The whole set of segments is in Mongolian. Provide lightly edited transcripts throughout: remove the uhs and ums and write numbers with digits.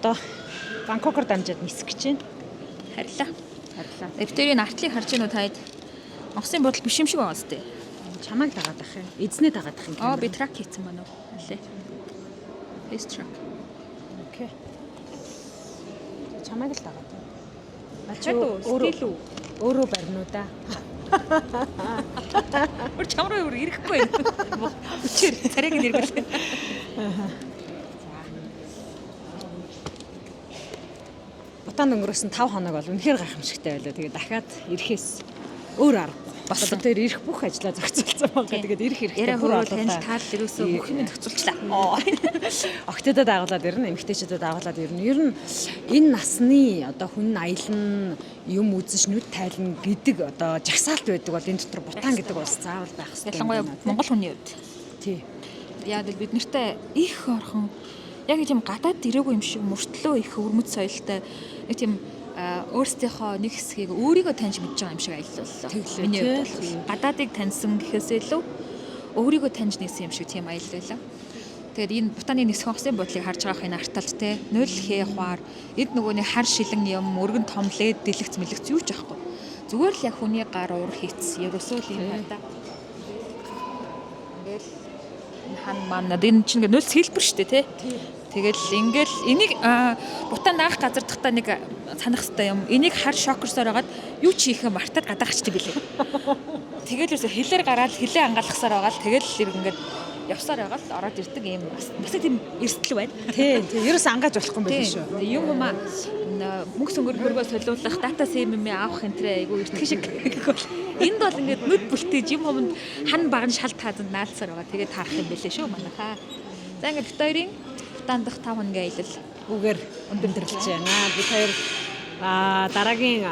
одоо Бангкокоор дамжаад нисэх гэж байна. Харилаа. Эвтэрийн артлыг харж гинөө таад. Онгоцны бодол биш юм шиг байгаа зү. Чамайг дагаад ах юм. Эзнээ дагаад ах юм. Би трак хийсэн байна уу? Алээ. Face track. Окей. Чамайг л дагаад. Өөрөө барина уу да. Өөр чамруу өөр ирэхгүй байна. Өчөр царайг нь эргүүлээ. Бутаанд өнгөрөөсөн 5 хоног бол үнэхээр гайхамшигтай байлаа. Тэгээд дахиад ирэхээс өөр арга болсон. Тэр ирэх бүх ажлаа зохицуулсан байгаа. Тэгээд ирэх хэрэгтэй бүр танил таал ерөөсөө бүх юм зохицуулчлаа. Октодод агуулад ирнэ, эмэгтэйчүүдэд агуулад ирнэ. Ер нь энэ насны одоо хүн аялна, юм үзэж нүд тайлна гэдэг одоо жагсаалт байдаг бол энэ дотор Бутан гэдэг улс заавал байх хэрэгтэй. Ялангуяа Монгол хүний хувьд. Тий. Яг л бид нартай их орхон яг тийм гадаад ирээгүй юм шиг мөртлөө их өвөрмөц соёлтой нэг тийм өөрсдийнхөө нэг хэсгийг өөрийгөө таньж мэдж байгаа юм шиг аяллаа. Миний хувьд бол гадаадыг таньсан гэхээсээ илүү өөрийгөө таньж нээсэн юм шиг тийм аял байлаа. Тэгээд энэ Бутаны нисэх онгоцны бодлыг харж байгаа хин арталт те 0 хээ хваар эд нөгөөний хар шилэн юм өргөн том лед дэлгэц мэлгэц юу ч аахгүй. Зүгээр л яг хүний гар уур хийц ерөөсөө л юм байна да. Ингээл хан манад энэ чинь 0 хэлбэр штэ те. Тэгэл ингээл энийг Бутан наах газар дахта нэг санах хэрэгтэй юм. Энийг хар шокерсоор хагаад юу ч хийхээ мартаад гадаагчтай билээ. Тэгэл юусе хэлээр гараад хэлээ ангаалгасаар байгаа л тэгэл ингээд явсаар байгаа л ороод ирдэг юм. Бас тийм эрсдэл байна. Тийм. Ерөөс ангааж болохгүй юм байна шүү. Юм маа мөнгө сөнгөргөө солиулах, дата СМ авах энтрээ айгу эртхэн шиг бол энд бол ингээд нүд бүлтээж юм хомонд хан баган шалт таазанд наалцсаар байгаа. Тэгээд таарах юм бэлээ шүү манайхаа. За ингээд бит хоёрын Бутан дахь 5 хоногийн аялал үгээр өндөрлөж байна. Бид хоёр дараагийн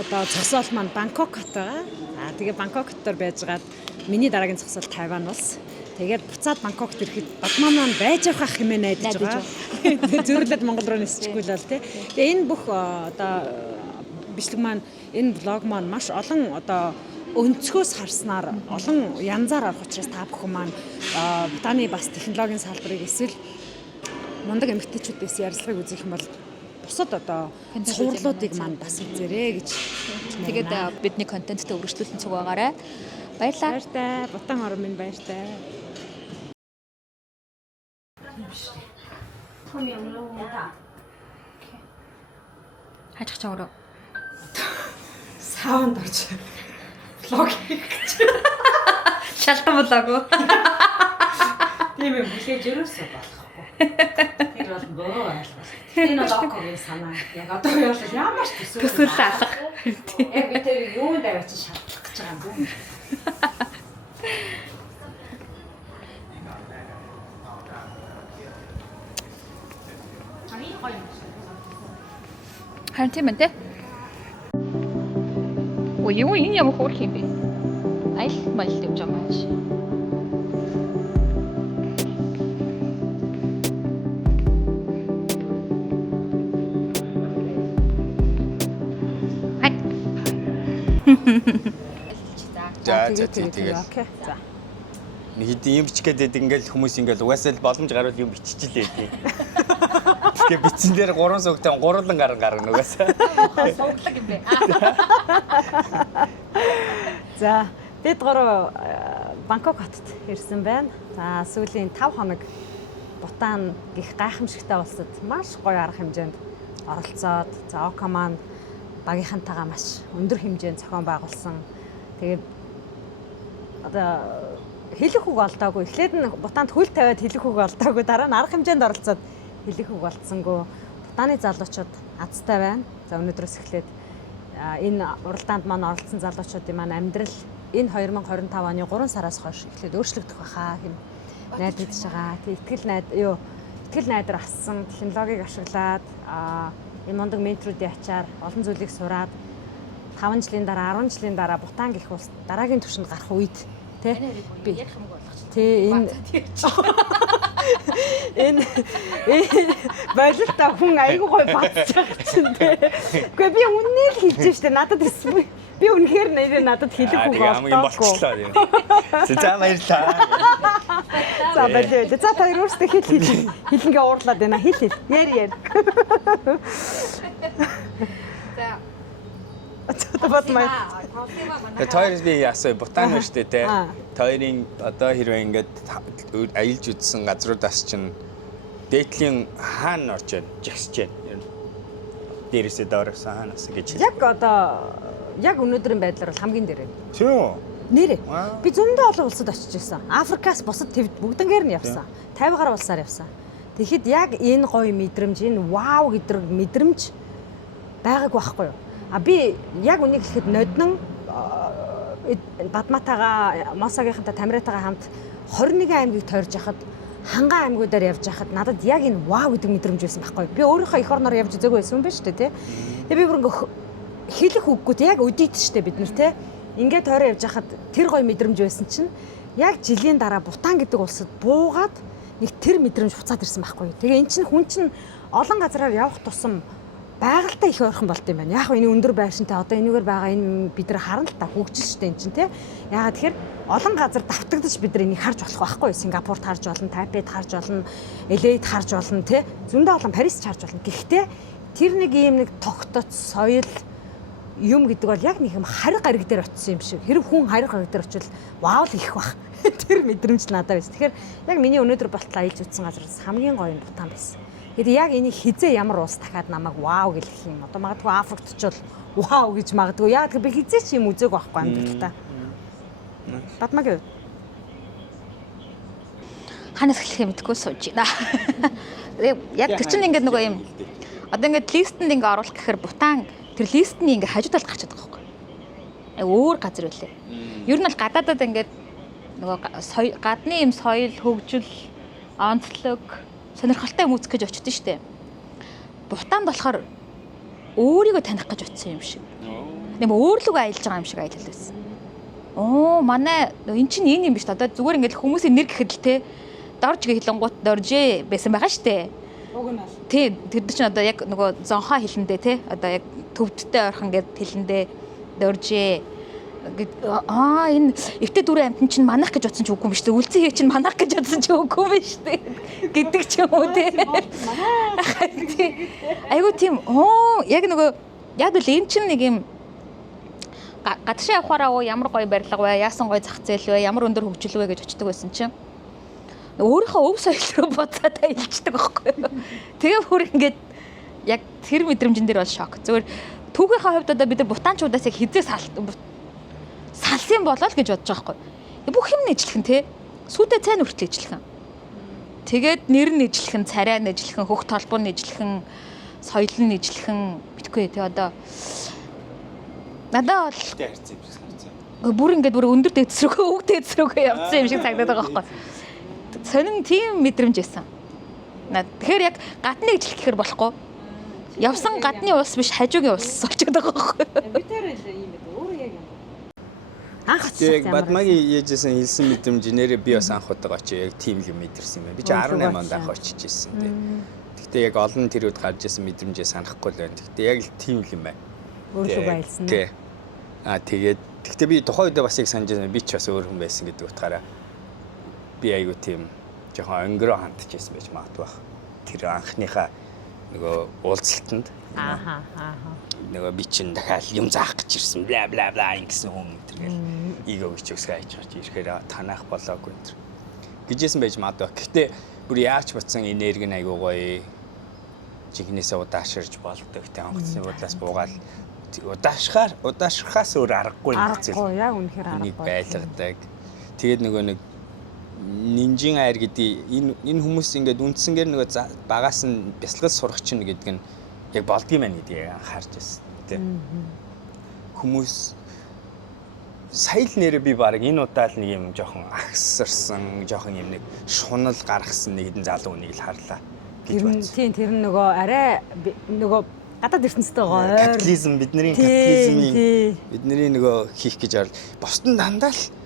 одоо зогсоол маань Бангкок хот байгаа. Тэгээ Бангкок хотоор байжгаад миний дараагийн зогсоол Тайван улс. Тэгээд буцаад Бангкокт ирэхэд Бадман маань байж явах хэмээн найдаж байгаа. Зөрлөд Монгол руу нисчихгүй л бол тий. Тэгээ энэ бүх одоо бичлэг маань энэ влог маань маш олон одоо өнцгөөс харснаар олон янзаар арах учраас та бүхэн маань Бутаны бас технологийн салбарыг эсвэл мундаг эмэгтэйчүүдээс ярилцлагыг үзэх юм бол бусад одоо цувралуудыг маань бас үзээрэй гэж. Тэгээд бидний контенттэй өргөжлүүлэн цуг байгаарай. Баярлалаа. Баяртай. Бутан орон минь баяртай. Хаачих чавруу. Саунд орж. Влог хийх гэж. Шалтан болоогүй. Тийм юм хүлээж өрөөсөө болохгүй. Тэр бол буруу ойлголт. Энэ бол окогийн санаа. Яг одоо бол ямар ч төсөөлөл алга. Яг би тэр юунд аваач шатлах гэж байгаа юм бэ? Харин тийм ээ. Ой юу энэ ямар хөөрх юм бэ? Айл майл явж байгаа юм шиг. За тэгээд окей. За. Нэг хэдийн юм бичих гээд ингээл хүмүүс ингээл угаасаа л боломж гарвал юм биччихлээ тий. Тэгээ бичсэн дээр 3 суугтай гурлан гарна угаасаа. Сууглаг юм бэ. За бид гурав Бангкок хотод ирсэн байна. За сүүлийн 5 хоног Бутан гих гайхамшигтай улсад маш гоё арга хэмжээнд оролцоод за Ока маань багийнхантайгаа маш өндөр хэмжээнд зохион байгуулсан. Тэгээд одоо хэлэх үг олдоогүй. Эхлээд нь Бутанд хөл тавиад хэлэх үг олдоогүй. Дараа нь арга хэмжээнд оролцоод хэлэх үг олдсонгүй. Бутаны залуучууд азтай байна. За өнөөдрөөс эхлээд энэ уралдаанд маань оролцсон залуучуудын маань амьдрал энэ 2025 оны 3 сараас хойш эхлээд өөрчлөгдөх байхаа хэм найдаж байгаа. Итгэл найдар ассан технологиг ашиглаад энэ мундаг менторуудын ачаар олон зүйлийг сураад 5 жилийн дараа 10 жилийн дараа Бутан гэх улс дараагийн түвшинд гарах үед тий би ярих юм болгоч. Тий энэ баялалтай хүн айгүй гоё бацчих чинь тий. Гэхдээ би үнээр хэлж штэ надад эсвэл Би үнэхээр нэрээ надад хэлэх үг хамгийн болтоогүй. болчихлоо тийм. За баярлалаа. За байлээ. За та хоёр өөрсдөө хэлнгээ уурлаад байна. Хэл. Яар. За батмай. Тэр би ясаа Бутан байна шүү дээ те. Тойрын одоо хэрвээ ингээд аялж үзсэн газруудаас чинь дээдлийн хаана орж байна? Жигсэж байна. Дээрээсээ доороос хаанаас гэж хэлээ. Яг одоо яг өнөөдрийн байдлаар бол хамгийн дээр. Тийм. Нэрээ. Би зөндөө олон улсад очиж ирсэн. Африкаас бусад тэвд бүгднгээр нь явсан. 50 гаруй улсаар явсан. Тэгэхэд яг энэ гоё мэдрэмж, энэ вау гэдэг мэдрэмж байгааг байхгүй юу? Би яг үнийг хэлэхэд ноднон Бадматаага, Мосагийнхантай Тамирайтайгаа хамт 21 аймгийг тойрж яхад ханган аймагуудаар явж байхад надад яг энэ вау гэдэг мэдрэмж байсан байхгүй юу? Би өөрийнхөө эх орноор явж үзээгүй байсан юм байна шүү дээ, тий. Тэгээ би бүр ингээ хэлэх үггүүд яг өдийт шүү дээ бид нар, тий. Ингээд тойроо явж байхад тэр гоё мэдрэмж байсан чинь яг жилийн дараа Бутан гэдэг улсад буугаад нэг тэр мэдрэмж буцаад ирсэн байхгүй юу? Тэгээ эн чинь хүн чинь олон газараар явах тусам байгальтай их ойрхон болд юм байна. Яг энэ өндөр байшинтай одоо энэгээр байгаа энэ бид нар харна л та хөгжил шүү дээ эн чинь, тий. Яагаад тэгэхээр олон газар давтагдаж бид нар энийг харж болох байхгүй юу? Сингапурт харж болно, Тайпейд харж болно, LA-д харж болно, тий. Зөндөө олон Парист харж болно. Гэхдээ тэр нэг ийм нэг тогтоц соёл юм гэдэг бол яг нэг юм хариг гариг дээр очисон юм шиг. Хэрэг хүн хариг гариг дээр очивол вау л их бах. Тэр мэдрэмж надад байсан. Тэгэхээр яг миний өнөөдөр болтол аялж үзсэн газраас хамгийн гоё нь Бутан байсан. Тэгээд яг энийг хизээ ямар улс дахиад намайг вау гэх юм. Одоо магадгүй Африкт очивол вау гэж магадгүй. Яг би хизээ ч юм үзег байхгүй амьдралдаа. Батмагийн хувьд ханаас эхлэхээ мэдгүй сууж байна. Яг тэр чинь ингээд нөгөө юм. Одоо ингээд листэнд ингээд оруулах гэхээр Бутан тэр листний ингээд хажуу талд гарчаад байгаа байхгүй. Өөр газар үлээ. Ер нь бол гадаадад ингээд нөгөө гадны юм соёл, хөгжил, онцлог, сонирхолтой юм үзэх гэж очсон шүү дээ. Бутанд болохоор өөрийгөө таних гэж очсон юм шиг. Нэм өөрлөгөө аялж байгаа юм шиг аялал байсан. Манай эн чинь энэ юм биш та. Одоо зүгээр ингээд хүмүүсийн нэр гэхэд л те дорж гэхлэнгуут доржээ байсан байгаа шүү дээ. уг нь бол Тий, тэр чинь одоо яг нөгөө зонхоо хэлэндээ те одоо яг төвдтэй ойрхон гэд хэлэндээ доржээ. Энэ эвтэ дүрэн амтэн чинь манах гэж бодсон ч үгүй юм шүү дээ. Үлцэн хээ чинь манах гэж бодсон ч үгүй юм шүү дээ. Гэдэг ч юм уу те. Айгуу тийм яг нөгөө яг л энэ чинь нэг юм гадагшаа явахаараа ямар гоё барилга вэ? Яасан гоё зах зээл вэ? Ямар өндөр хөгжил вэ гэж очдөг байсан чинь өөрийнхөө өв соёл руу буцаад аялждаг байхгүй юу? Тэгээ бүр ингээд яг тэр мэдрэмжэн дээр бол шок. Зүгээр түүхийнхээ хувьд одоо бид нар бутанчуудаас яг хизээ салсан болоо л гэж бодож байгаа байхгүй юу? Бүх юм нэжлэхэн те. Сүйдээ цайн хүртэл нэжлэхэн. Тэгээд нэр нь нэжлэхэн, царай нэжлэхэн, хөх толбоо нэжлэхэн, соёл нь нэжлэхэн битгүй те одоо надад бол бүр ингээд бүр өндөр дэвсрэгөө өг дэвсрэгөө явцсан юм шиг санагдаад байгаа байхгүй юу? Сонин тийм мэдрэмж байсан. Тэгэхээр яг гадны ижил гэхэр болохгүй. Явсан гадны улс биш хажуугийн улс болчиход байгаа байхгүй юу? бид нэр ийм байдаг. Өөрөө яг юм. Анх очсон яг Бадмагийн ээжсэн хэлсэн мэдрэмж нэрээ би бас анх удаа очив яг тийм юм мэдэрсэн юм байна. Би чи 18 онд анх очиж ирсэн тий. Гэхдээ яг олон тэрүүд гарч ирсэн мэдрэмжээ санахгүй л байна. Гэхдээ яг л тийм юм байна. өөрлөг байлсан. Тий. Тэгээд гэхдээ би тухайн үедээ бас яг санаж байна. Би ч бас өөр хүн байсан гэдэг утгаараа би айгу тийм жоохон өнгөрөө хандчихсан байж магадгүй баг. Тэр анхныхаа нөгөө уулзалтанд нөгөө би чинь дахиад юм заах гэж ирсэн бла бла бла ингэсэн хүн тэргээл эго гэж өсгөө хайж гарч ирэхээр танах болоогүй энэ гэжсэн байж магадгүй. Гэхдээ бүр яач бацсан энерги нь айгу гоё жигнэсээ удааширж болдог. Тэ онгоцны бодлоос буугаал удаашрахаас өөр аргагүй юм хэвчээ. Аргагүй яг үнэхээр аргагүй. Нэг байлгадаг. Тэгээд нөгөө нэг нинжин айр гэдэг энэ хүмүүс ингээд үндсэнгээр нөгөө багаас нь бясалгал сурах чинь гэдэг нь яг болдгийм байна гэдгийг анхаарч байсан тийм хүмүүс сая л нэрээ би баг энэ удаа л нэг юм жоохон агсарсан жоохон юм нэг шунал гаргасан нэг хэдэн залуу хүнийг л харлаа гэж бодсон. Тийм тэр нь нөгөө арай нөгөө гадаад ертөнцтэй гоё капитализм бидний капитализмын бидний нөгөө хийх гэж орол босдон дандаа л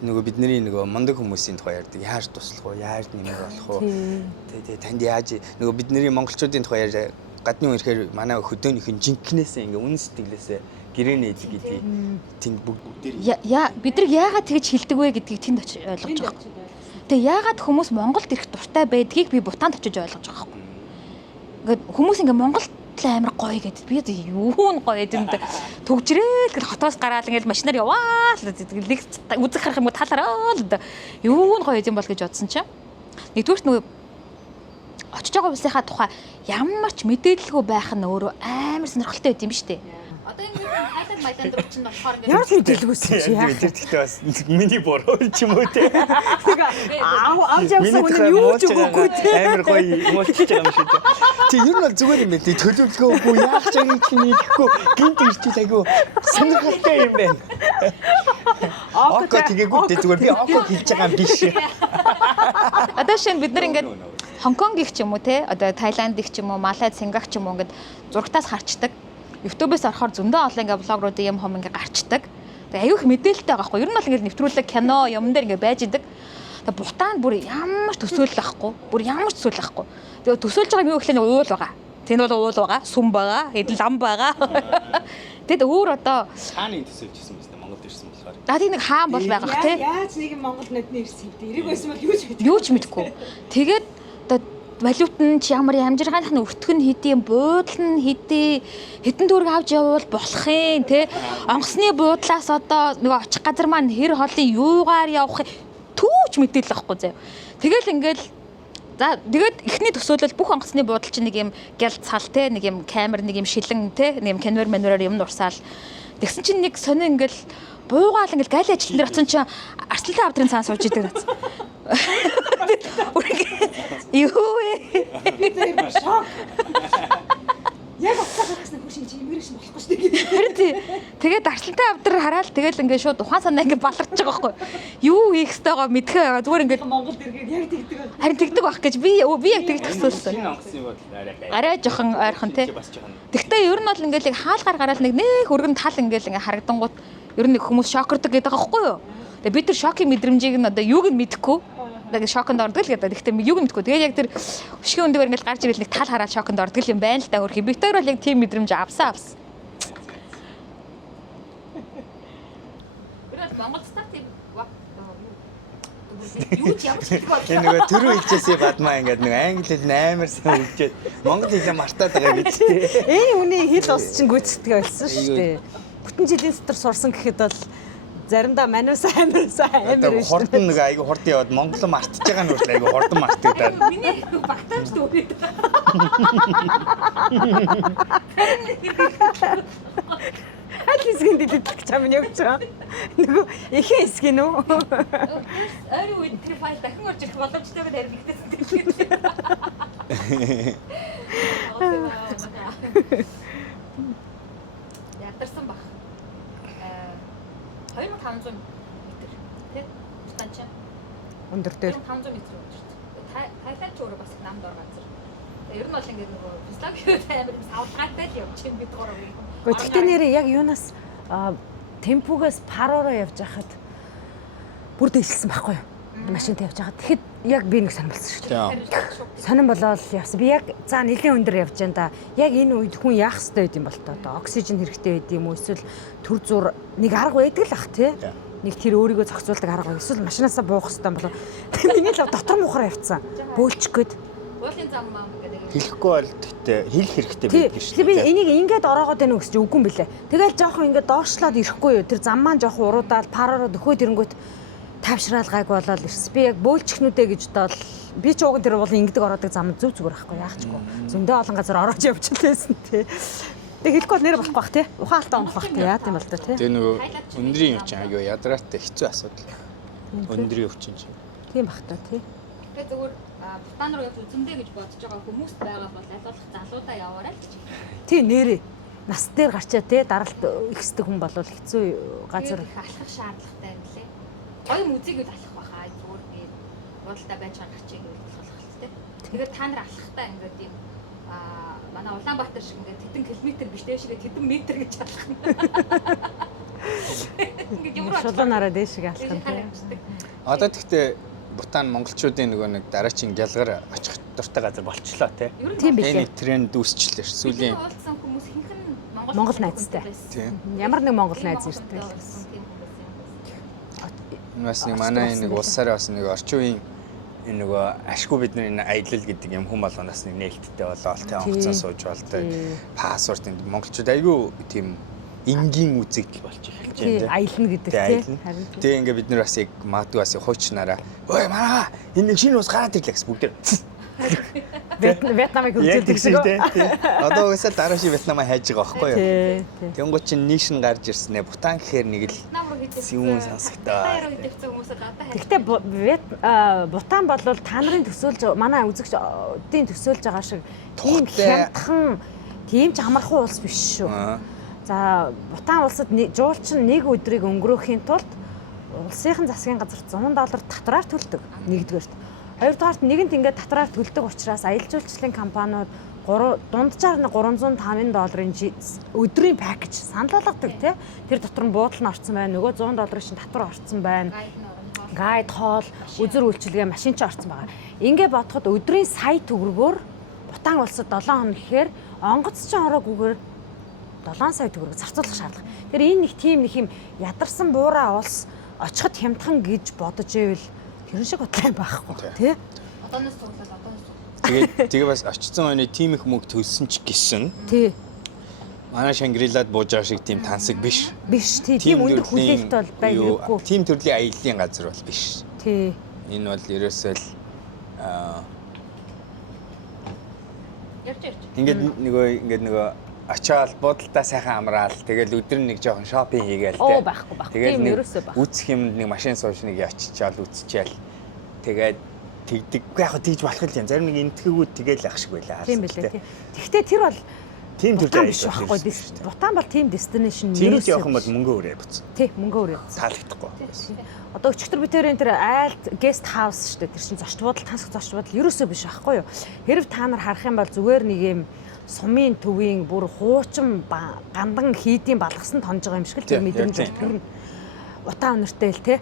нөгөө бидний нөгөө мундаг хүмүүсийн тухай ярьдаг. Яаж туслах вэ? Яаж нэмэр болох вэ? Тэгээ танд яаж нөгөө бидний монголчуудын тухай гадны үнэхээр манай хөдөөнийх нь жинкнээсээ ингээ үнэн сэтгэлээсээ гэрээний эдэг гэдгийг тэнд бүгдээр бид нар яагаад тэгж хэлдэг вэ гэдгийг тэнд очиж ойлгож байгаа. Тэгээ яагаад хүмүүс Монголд ирэх дуртай байдгийг би Бутанд очиж ойлгож байгаа юм. Ингээд хүмүүс ингээ Монголд амар гоё гэдэг. Би юу н гоё гэдэг юм төгжрээ тэгэл хотоос гараад ингээл машинаар яваа л нэг үзэх харах юм талаараа л юу н гоё юм бол гэж бодсон чинь нэгдүгürt нөгөө очиж байгаа улсынхаа тухай ямар ч мэдээлэлгүй байх нь өөрөө амар сонирхолтой байд юм биш үү? Одоо ингээд хайлт майланд руу чинь болохоор ингээд ямар ч мэдээлгүйсэн чи яах вэ? тэгтээ бас миний буруу ч юм уу те. Авч явсан хүн нь юу ч үгүй те. Амар гоё юм болчих байгаа юм шиг те. Тэг ер нь бол зүгээр юм байна. Төлөвлөгөөгүй яах ч юм чиний гэхгүй гинт ирчихэл айгу сонирхолтой юм байна. Око тэгээгүй те зүгээр би око хийж байгаа юм биш. Одоо шинэ бид нар ингээд Хонконг их ч юм уу те одоо Таиланд их ч юм уу Малайз, Сингапур ч юм уу ингээд зургатаас харчдаг. YouTube-ээс орохоор зөндөө олон ингээ блогруудын юм хом ингээ гарчдаг. Тэгээ аюух мэдээлэлтэй байгаа байхгүй. Ер нь бол ингээ нэвтрүүлэг кино юм дээр ингээ байж идэг. Тэгээ Бутанд бүр ямар ч төсөөлөл байхгүй. Бүр ямар ч төсөөлөл байхгүй. Тэгээ төсөөлж байгаа юм юу гэхлээр уул байгаа. Тэнд бол уул байгаа, сүм байгаа, хэдэн лам байгаа. Тэгэд өөр одоо хааны төсөөлжсэн юм байна Монголд ирсэн болохоор. тийм нэг хаан бол байгаа х тий. Яаж нэг юм Монголд нүдний ирсэн юм. Эрэг байсан бол юу ч мэд. Юу ч мэдэхгүй. Тэгээд одоо валют нь ч ямар амжиргааных нь өртгөх нь хэдийн буудал нь хэдэн төгрөг авч явбал болох юм те онгоцны буудлаас одоо нөгөө очих газар маань хэр холын юугаар явах түүч мэдээлэл авахгүй заяа. Тэгэл ингээл за тэгээд эхний төсөөлөл бүх онгоцны буудал чинь нэг юм гял цал те нэг юм камер нэг юм шилэн те нэг юм камер манераар юм нурсаал тэгсэн чинь нэг сони ингээл буугаал ингээл гал ажилтан дээр очсон чинь арслан авдрын цаан сууж идэг гэсэн. Юу вэ? Шок. Яг уцаа гаргасан хөшин чи имэрш болохгүй шүү дээ. Харин тэгээд арслантай авдар хараад тэгэл ингээд шууд ухаан санаа ингээд баларч байгаа байхгүй. Юу хийх ёстойгоо мэдхээ байгаа. Зүгээр ингээд Монголд иргээд яг тэгдэг. харин тэгдэг байх гэж би яг тэгж төсөөлсөн. Энэ онгоцны бодол Арай жоохон ойрхон тий. Тэгтээ ер нь бол ингээд яг хаалгаар гараад нэг өргөн тал ингээд ингээд харагдангууд ер нь хүмүүс шокордог гэдэг байгаа байхгүй юу? Тэгээд бид тэр шокийн мэдрэмжийг нь одоо юуг нь мэдэхгүй яг шоконд ордог л гэдэг. Гэхдээ юуг мэдгүй. Тэгээд яг тэр өшгийн өндөөр ингээд гарч ирэл нэг тал хараад шоконд ордог юм байна л та хөрхи. Би тэр бол яг тийм мэдрэмж авсан. Үргэлж Монгол старт юм. Юу ч ямар ч хэлгүй байна. энэ нөгөө төрөө хэлжээсээ бадмаа ингээд нэг англи хэл амар сайн хэлжээд монгол хэлээ мартаад байгаа биз дээ. Энэ хүний хэл ус чинь гүйцэтгэе болсон шүү дээ. Бүтэн жилийн дотор сурсан гэхэд бол заримдаа манус амар биш Одоо хурдан нэг айгу хурд яваад монголоо мартаж байгаа нь үргэлж айгу хурдан мартагдаад. Миний багтаамж дүүрээд. аль хэсгийн дэлгэдэг чам нь явж байгаа. Нөгөө ихэнх хэсэг нь үү? Ойрын үед тэр файл дахин орж ирэх боломжтойгоо харин ихтэй. Ядарсан баг. 2500 м тий? Бутан чинь Өндөр дээр. 500 м өндөр. Тайланд ч өөрөө бас намд ор газар. Ер нь бол ингээд нөгөө физиологи амар савлгаатай л явж чинь бид гурав. Гэхдээ нэрээ яг юунаас темпугаас паророо явж байхад бүр дэвшилсэн байхгүй юу? Машинтай явж байхад. Тэгэхэд яг би нэг сонирхолсон шүү дээ. Сонирн болоод явсан. Би яг за нэлийн өндөр явж байна да. Яг энэ үед хүн яах хэрэгтэй байд юм бол тоо. Одоо оксижен хэрэгтэй байд юм уу? Эсвэл төр зур нэг арга байдаг л ах тий. Нэг тэр өөрийгөө зохицуулдаг арга. Эсвэл машинаасаа буух хэрэгтэй болоо. Миний л дотор мухаар явцсан. Бөөлчих гээд. Уулын зам маа гэдэг. Хэлэхгүй бол тэгтээ хэлэх хэрэгтэй байдаг шүү дээ. Би энийг ингээд ороогоод байна уу гэж үгүй юм бэлээ. Тэгэл жоохон ингээд доошлоод ирэхгүй юу. Тэр зам маань жоохон уруудаал параараа дөхөөд ирэнгүүт тавшраал гайг болоод ирс. Би яг бөөлчихнүүдэ гэж бодоод би ч ууган тэр бол ингэдэг ороодаг зам зүг зүгээр байхгүй яахчгүй. Зөндөө олон газар ороож явчихлээсэн тий. Тэг хэлэхгүй бол нэр болохгүй бах тий. Ухаан алтаа унах бах тий. Яа гэм бол тоо тий. Тэгээ нөгөө өндрийн юм чинь аяа ядраатай хэцүү асуудал. Өндрийн өвчин чинь. Тийм бах та тий. Тэгээ зүгээр Бутан руу явж үзэндээ гэж бодож байгаа хүмүүс байгаа бол аль болох залуудаа яваарай л гэж. Тий нэрээ. Нас дээр гарчаа тий даралт ихсдэг хүн бол хэцүү газар алхах шаардлагатай юм лээ. Гоё музейг л алах баха зүгээр гээд бодолтой байж байгаа гачиг гэж болох л тий. Тэгээд та нар алхахтаа ингээд юм манай Улаанбаатар шиг ингээд хэдэн километр биш дээшгээ хэдэн метр гэж алах нь. Ингээд юм руу шулуунаараа дээшгээ алах нь тий. Одоо тэгтээ Бутан монголчуудын нөгөө нэг дараачин гялгаар очих дуртай газар болчлоо тий. Тийм биш. Энэ тренд үүсчлээ ш. Сүүлийн уулзсан хүмүүс хинхэн Монгол найзтай. Тийм. Ямар нэг монгол найз ирдэг. Бас нэг манай нэг улсаараа бас нэг орчин үеийн энэ нөгөө ашгүй бидний энэ аялал гэдэг юм хүм болгоноос нэг нээлттэй болоо тэ онгоцон сууж болтой пассворд энэ монголчууд айгүй тийм энгийн үзэгдэл болж эхэлж байна Тийм, аялна гэдэг тийм. Тэгээ ингээ бид нар бас яг магадгүй бас хуучнараа ой манаа энэ нэг шинэ ус гараад ирлээ гэсэн бүгд Вьетнамыг яг үзүүлдэг шүү. тийм. Одоо угсаа дараа ши Вьетнамаа хайж байгаа байхгүй юу? Тийм. Тэнгуут чинь нийш нь гарч ирснэ. Бутан гэхээр нэг л зүүн сонсогдоо. Гэхдээ Бутан бол та нарын төсөөлж манай үзэгчдийн төсөөлж байгаа шиг тийм хямдхан, тийм ч амархан улс биш шүү. За Бутан улсад жуулчин нэг өдрийг өнгөрөөхийн тулд улсынхан засгийн газар $100 татраар төлдөг. Нэгдүгээрт. Хоёрдугаарт нэгэнт ингээд татраар төлдөг учраас аялал жуулчлалын компаниуд дунджаар $305 өдрийн пакэж санал болгодог тий. Тэр дотор нь буудал нь орсон байна. Нөгөө $100 шин татвар орсон байна. Гайд, хоол, үзэр үйлчилгээ, машин ч орсон байгаа. Ингээ бодоход өдрийн сая төгрөгөөр Бутан улсад 7 хоног гэхээр онгоц ч ороогүй 7 сая төгрөг зарцуулах шаардлага. Тэр энэ нэг тийм нэг юм ядарсан буураа улс очиход хямдхан гэж бодож ивэл тэрэн шиг бодлоо байхгүй тий. Одооноос цуглаад Тэгээ бас очсон оны тийм их мөнгө төлсөн ч гэсэн тий. манай Шангрилад бууж байгаа шиг тийм тансаг биш. Биш тий. Тийм өндөр хүлээлт бол байгаагүй. Тийм төрлийн аяллаа газар бол биш. Тий. Энэ бол ерөөсөө л ингээд нөгөө очоод буудалтаа сайхан амраал тэгэл өдөр нэг жоохон шопинг хийгээл Оо байхгүй. Тийм ерөөсөө баг. Үүсэх юмд нэг машин сууж нэг очичаал үтсчээл тэгээд тэгдэг. Яг тэгж болох юм. Зарим нэг энтгээгүүд тэгэл ах шиг байлаа. Тийм билээ тий. Тэгэхдээ тэр бол тийм төрлийн биш байхгүй. Бутан бол тийм destination ерөөсөө. Тийм явах юм бол мөнгө өрөө буцсан. Тий, мөнгө өрөө. Таалагдахгүй. Одоо өчигдөр битэрийн тэр айлт guest house шүү дээ. Тэр чинь зочд буудал, тансаг зочд буудал ерөөсөө биш байхгүй юу? Хэрв та нар харах юм бол зүгээр нэг юм сумын төвийн бүр хуучин гандан хийдийн балгасан тонж байгаа юм шиг л тэр мэдрэмж тэр нь утаа өнөртэй л тий.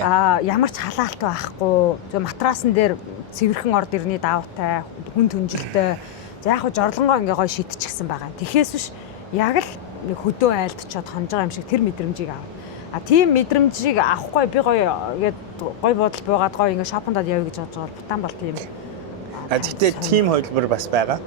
Ямар ч халаалт байхгүй. Зөв матрасан дээр цэвэрхэн орд ирний даваатай, хүн түнжилтэй. За яг хөө жорлонгоо ингээ гоё шидчихсэн байгаа. Тэхээс биш яг л нэг хөдөө айлтчаад хонж байгаа юм шиг тэр мэдрэмжийг аав. Тийм мэдрэмжийг авахгүй би гоё ингээд гоё буудал буугаад гоё ингээ шопондод явъя гэж бодож байгаа. Бутан бол тийм. Гэхдээ тийм хувилбар бас байгаа.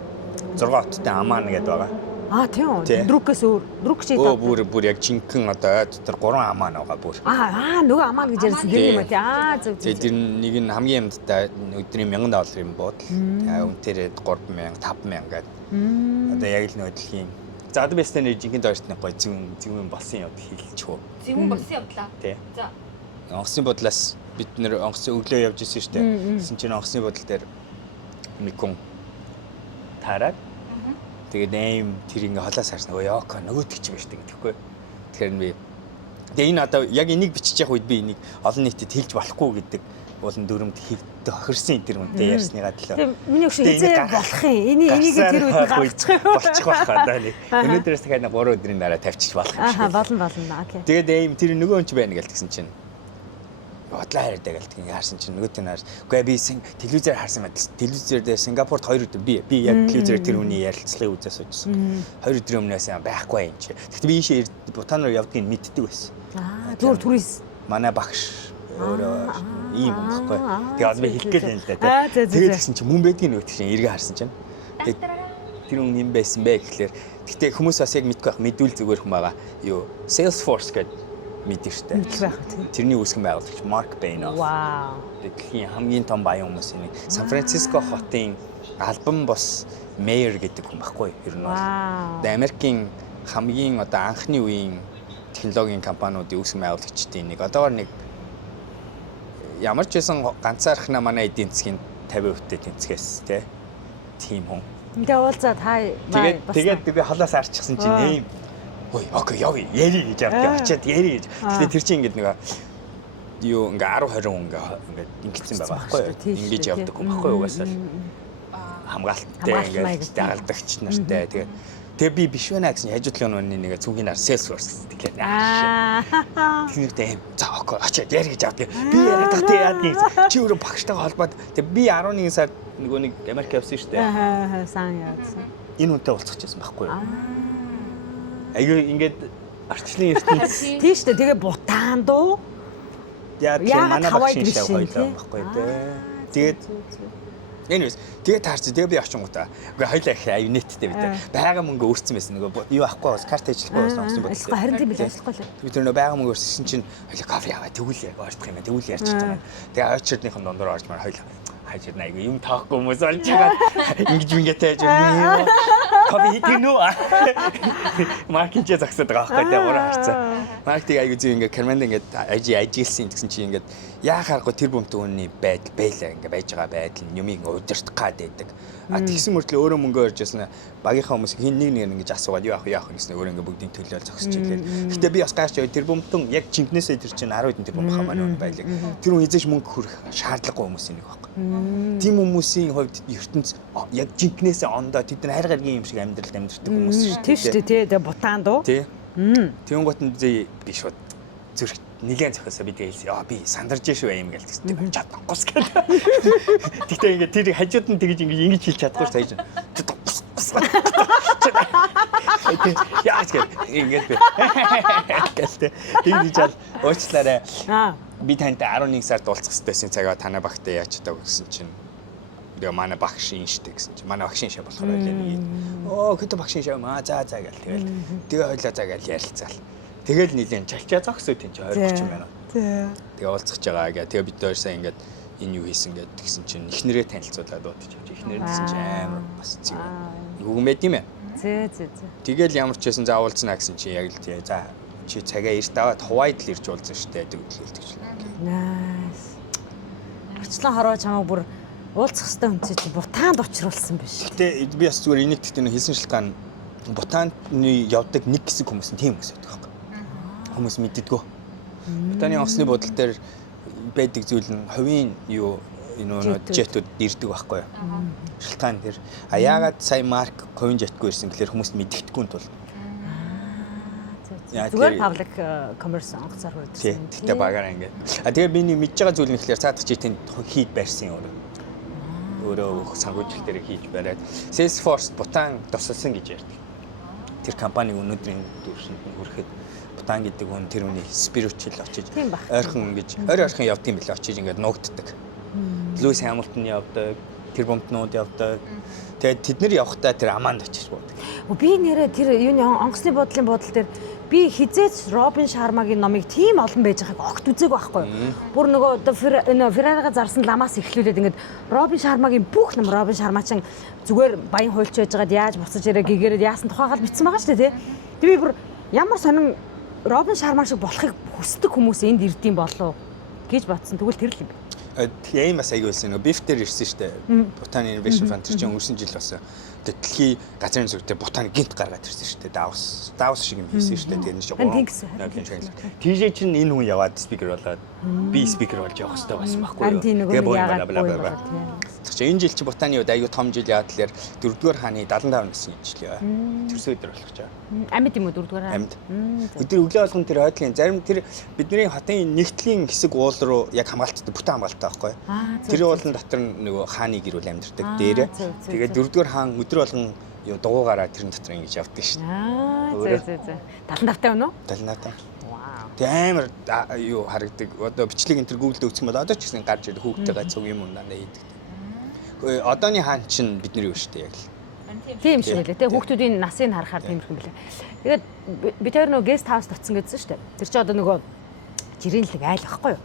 6 хоттой Аман гэдэг байгаа. Тийм үү. Друкээс өөр. Друк чи таа. Бүр яг жинхэнэ одоо дотор 3 Аман байгаа бүр. Нөгөө Аман гэж ярьсан тэр юм аа. Зөв. Тэр нэг нь хамгийн амттай өдрийн $1000 юм буудал. Үнтээрээ 3000, 5000 гэдэг. Одоо яг л нөгөө дэлхийн. За одоо бистэ нэг жинхэнэ дойртны гоё зөвүүн болсон явд хийлчихв. Зөвүүн болсон явдлаа. Тий. За. Онгоцны бодлоос бид нэр онгоцны өглөө явж исэн шүү дээ. Тэсэн чинь онгоцны бодол дээр нэг хүн тараад тэгээд аим тэр ингээ холоос харсан нөгөөд гэж байж тэгэхгүй. Тэгэхээр би тэгээ энэ одоо яг энийг бичиж явах үед би энийг олон нийтэд хэлж болохгүй гэдэг болон дүрмд тохирсон тэр үнтэй ярьсныгаа төлөө. Тийм миний өгш хизээ болох юм. Энийг тэр үед гаргачих болчих واخа даа нэг. Өнөөдрөөс дахиад 3 өдрийн дараа тавьчих болох юм шиг. Болно. Окей. Тэгээд аим тэр нөгөө хүн ч байна гэлтгсэн чинь бодлоо хараад гэлтг ингээ харсан чинь нөгөөт нь харсан. Үгүй би телевизээр харсан байна. Телевизээр дээр Сингапурт 2 өдөр би яг телевизээр тэр хүний ярилцлагыг үзээ суужсэн. 2 өдрийн өмнөөс байхгүй юм чи. Гэхдээ би ийшээ Бутан руу явдгийг мэддэг байсан. Зүгээр турист. Манай багш өөрөө ийм юм баггүй. Тэгээд би хэлэх гээл юм л да. Тэгээд гэсэн чинь мөн байдгийг нөгөөт чинь эргээ харсан чинь. Тэр хүн юм байсан бэ гэхлээр гэхдээ хүмүүс бас яг мэдгүй байх мэдүүл зүгээр хүн байгаа. Юу Salesforce гэдэг мэдээ штэ. Тэрний үүсгэн байгуулагч Марк Бэйноф. Вау. Дэлхийн хамгийн том баян хүмүүсийн нэг Сан Франциско хотын альбом бос мэйер гэдэг хүн байхгүй ер нь бол. Америкийн хамгийн одоо анхны үеийн технологийн компаниудын үүсгэн байгуулагчдын нэг одоогоор нэг ямар ч байсан ганцаархнаа манай эдийн засгийн 50% тэнцгээс тийм хүн. Ингээ уулзаад хай. Тэгээд би холоос арчихсан чинь ийм ой окей явъя яри гэж явдаг очиад яри гэж. Гэхдээ тэр чинь ингэдэг нэг юу ингээ 10 20 хүн ингээ ингэсэн байгаа байхгүй юу? Ингэж явдаг юм байхгүй юу угаасаа л хамгаалттай ингээ дагалдагч нартай тэгээ би биш байна гэсэн хажуудлын нүуний нэг цүнхийн нар Salesforce тэгэхээр тэгнэртэй за окей очиад яри гэж явдаг. Би яриад тахтай яадгийг чи өөрөө багштайгаа холбоод тэгээ би 11 сард нөгөө нэг Америк явсан шүү дээ. Сан яадсан. Энэ үнтэй уулзчихсан байхгүй юу? Айгүй ингээд орчлын ертөнц Тийм шүү дээ. Тэгээ Бутан дуу. яа тийм манай багшийн шав хоёлоо байхгүй дээ. Тэгээд Anyways, тэгээд таарч тэгээд би очингуудаа. Үгүй хоёлаа их аюу нэттэй бид. Бага мөнгө өөрцсөн байсан нөгөө юу авахгүй бас карт ажиллахгүй байсан гэсэн bod. Ажиллахгүй харин тийм бил ажиллахгүй л. Би тэр нөгөө бага мөнгө өөрчсөн чинь хоёлаа кофе аваа тэгвэл орчих юм аа тэгвэл ярьж байгаа. Тэгээд очирдныхын дундуур орж маар хоёлаа хайж ирнэ айгүй юм таахгүй хүмүүс олж байгаа. Ингэж мингээтэй байж байна. Кофе хийгнэ үү? Маркетинг зогсоод байгаа байхгүй тэгээд ураа харцаа. Маркетинг айгүй зүг ингээ карманд ингээ ажилсан гэсэн чинь ингээ яахааргүй тэр бүмт үнний байдал байлаа ингээ байж байгаа байдал юмыг удирдах гад байдаг. А тэгсэн мөртлөө өөрөө мөнгө орж ясна багийнхаа хүмүүс хин нэг ингэж асуугаад юу яах гэсэн өөрөө ингээ бүгдийн төлөөл зогсож ирлээ. Гэтэ би бас гайхаж тэр бүмтэн яг жинкнээсээ тэр чинь 10 хэдэн тэр бүм хамааны үн байлаа. Тэр хүн эзэж мөнгө хүрэх шаардлагагүй хүмүүсийн нэг байхгүй. Тийм хүмүүсийн хувьд ертөнц яг жинкнээсээ ондоо тэд нар хайр гаргийн юм шиг амьдралд амьдэрдэг хүмүүс шүү дээ. Тийм шүү дээ. Тэгээ Бутан дуу. Тий. Тэгүн гот нь би шууд зүрх нилээн зохиосоо би хэлсэн. Би сандарч шүү юм гээл тэгсэн. Чадахгүй гос гэдэг. Тэгтээ ингээд тэр хажууд нь тэгж ингэж хэлж чадахгүй шүү тааж. Яач ингээд би. Гэлтэй. Тэгж жаал уучлаарай. Би тантай 11 сард уулзах хэрэгтэйсэн цагаа танай багтай яач таа гэсэн чинь тэгээ манай багшийн штэ гэсэн чинь манай багшийн шав болохоор ойлоо гэдэг багшийн шав за гээл тэгээ хойлоо за гээл ярилцаал. Тэгэл нилийн чалчаа зогсоо тийм чи 20-30 минут. Тэгээ уулзах байгаа гээ. Тэгээ бид хоёр сайн ингээд энэ юу хийсэн гэд тэгсэн чинь ихнэрээ танилцуулаад дуудаж авч ихнэр гэсэн чинь амар бас зүг. Үгмэд юм ээ. Зээ. Тэгэл ямар ч байсан за уулзнаа гэсэн чинь яг л тий за чи цагаа эрт аваад Хувайд л ирж уулзсан штэ гэдэг хэлдэг. Nice. Очлон хороо чамаа бүр уулзах хэвээр үнцээ чи Бутанд учруулсан биш. Гэтэ би бас зүгээр энийг тэгтээ хэлсэн шалтгаан Бутаны явдаг нэг хэсэг хүмүүс нь тийм хүмүүс байдаг байхгүй. Хүмүүс мэддэггүй. Бутаны онгоцны бодол дээр байдаг зүйл нь хувийн юу энэ жетүүд ирдэг байхгүй юу. Шалтгаан тэр яагаад сая марк хувийн жетгүй ирсэн гэхээр хүмүүст мэддэхгүй тул. Зүгээр паблик коммерс онгоцоор хурдсан. Тэгтээ багаараа ингээд. Тэгээ миний мэдж байгаа зүйл нь ихлээр цаадах чи тэнд хийд барьсан юм өөрөө санхүүжилт дээр хийж бариад Salesforce Бутан тусалсан гэж ярьдаг. Тэр компаниг өнөөдрийн түвшинд хүрэхэд Бутан гэдэг хүн тэр үний spiritual очиж ойрхон ингэж ойрхон явдаг юм билээ очиж ингээд нуугддаг. Луис Хамилтон явдаг, тэр бомтнууд явдаг. Тэгээд тэд нар явахдаа тэр амаанд очиж буудаг. Би нэрээ тэр юуны онгоцны бодлын бодол дээр би хизээч Робин Шармагийн номыг тийм олон байж байгааг огт үзээгүй байхгүй. Бүр нөгөө Феррарига зарсан ламаас эхлүүлээд ингээд Робин Шармагийн бүх ном Робин Шарма чинь зүгээр баян хуульч байжгаад яаж буцаж ирээ гэгээрээ яасан тухайгаар бичсэн байгаа шүү дээ тий. Тэг би бүр ямар сонин Робин Шарма шиг болохыг хүсдэг хүмүүс энд ирдэм болов гэж бодсон. Тэгвэл тэр л юм. Тийм бас аягүй байсан. Биф дээр ирсэн шүү дээ. Бутаны Innovation Fund чинь өнгөрсөн жил болсон. Дэлхийн газрын зүгтээ Бутан гинт гаргаад ирсэн шүү дээ. Давс шиг юм хийсэн шүү дээ. Тэр нь шиг. TJ чинь энэ хүн яваад спикер болоод би спикер болж явах хэрэгтэй байсан байхгүй юу? Тэгээ яагаад энэ жил чи Бутаны үед аягүй том жил яа тэлэр 4-р хааны 75 насны жил яа. Тэрсээ өдөр болох чаа. Амьд юм уу 4-р хаан? Амьд. Өдөр өглөө болгон тэр хойдлын зарим тэр бидний хотын нэгтлийн хэсэг уул руу яг хамгаалттай Бутан хамгаалтай байхгүй юу? Тэр уулын дотор нөгөө хааны гэрүүл амьдэрдэг дээрээ. Тэгээд 4-р хаан өдөр болгон юу дугуугаараа тэрэн дотор ингэж явдаг шин. Зөө. 75 үнэ үү? 75. Тэг амар юу харагдаг. Одоо бичлэг энэ төр Google-д үзэх юм бол одоо ч гэсэн гарч ирэх хүүхдтэйгээ цуг юм даа хийдэг. Одооны хаан чинь бидний юу штэ яг л. Тийм шиг байлээ. Тэг хүүхдүүдийн насыг харахаар тиймэрхэн билээ. Тэгээд би тэр нөгөө гест хаус татсан гэсэн штэ. Тэр чи одоо нөгөө жирэнлэг айл байхгүй юу?